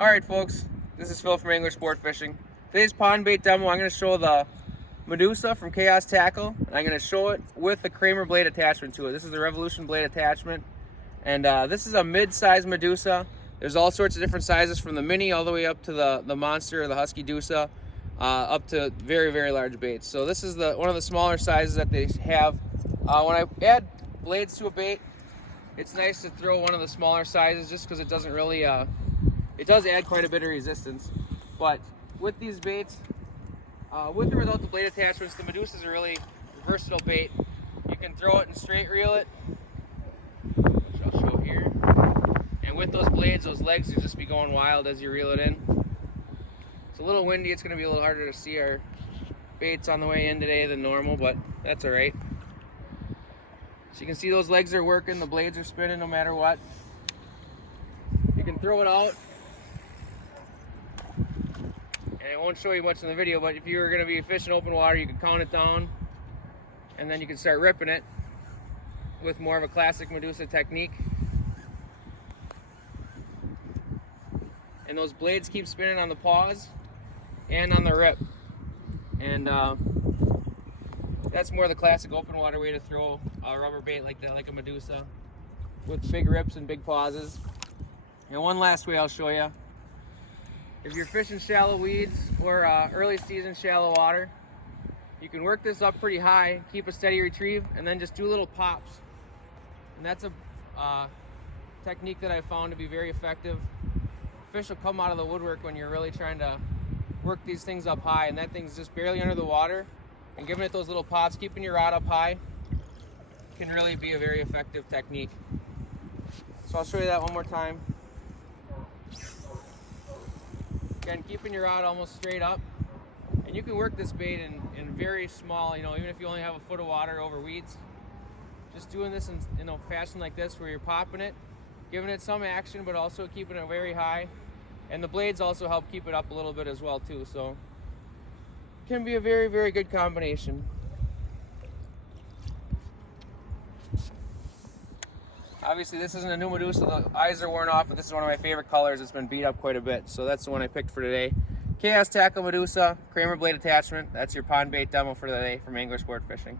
Alright folks, this is Phil from Angler Sportfishing. Today's pond bait demo, I'm going to show the Medussa from Chaos Tackle, and I'm going to show it with the Kramer blade attachment to it. This is the Revolution blade attachment, and this is a mid-size Medussa. There's all sorts of different sizes from the mini all the way up to the monster or the Husky Dusa, up to very, very large baits. So this is one of the smaller sizes that they have. When I add blades to a bait, it's nice to throw one of the smaller sizes just because it doesn't really, it does add quite a bit of resistance. But with these baits, with or without the blade attachments, the Medussa is a really versatile bait. You can throw it and straight reel it, which I'll show here. And with those blades, those legs will just be going wild as you reel it in. It's a little windy, it's going to be a little harder to see our baits on the way in today than normal, but that's alright. So you can see those legs are working, the blades are spinning no matter what. You can throw it out. And I won't show you much in the video, but if you were going to be fishing open water, you can count it down and then you can start ripping it with more of a classic Medussa technique. And those blades keep spinning on the pause and on the rip. And that's more the classic open water way to throw a rubber bait like that, like a Medussa, with big rips and big pauses. And one last way I'll show you. If you're fishing shallow weeds or early season shallow water, you can work this up pretty high, keep a steady retrieve, and then just do little pops. And that's a technique that I found to be very effective. Fish will come out of the woodwork when you're really trying to work these things up high, and that thing's just barely under the water, and giving it those little pops, keeping your rod up high, can really be a very effective technique. So I'll show you that one more time. Again, keeping your rod almost straight up, and you can work this bait in very small, even if you only have a foot of water over weeds. Just doing this in a fashion like this, where you're popping it, giving it some action, but also keeping it very high. And the blades also help keep it up a little bit as well too, so it can be a very, very good combination. Obviously this isn't a new Medussa, the eyes are worn off, but this is one of my favorite colors. It's been beat up quite a bit, so that's the one I picked for today. Chaos Tackle Medussa, Kramer blade attachment. That's your pond bait demo for the day from Angler Sportfishing.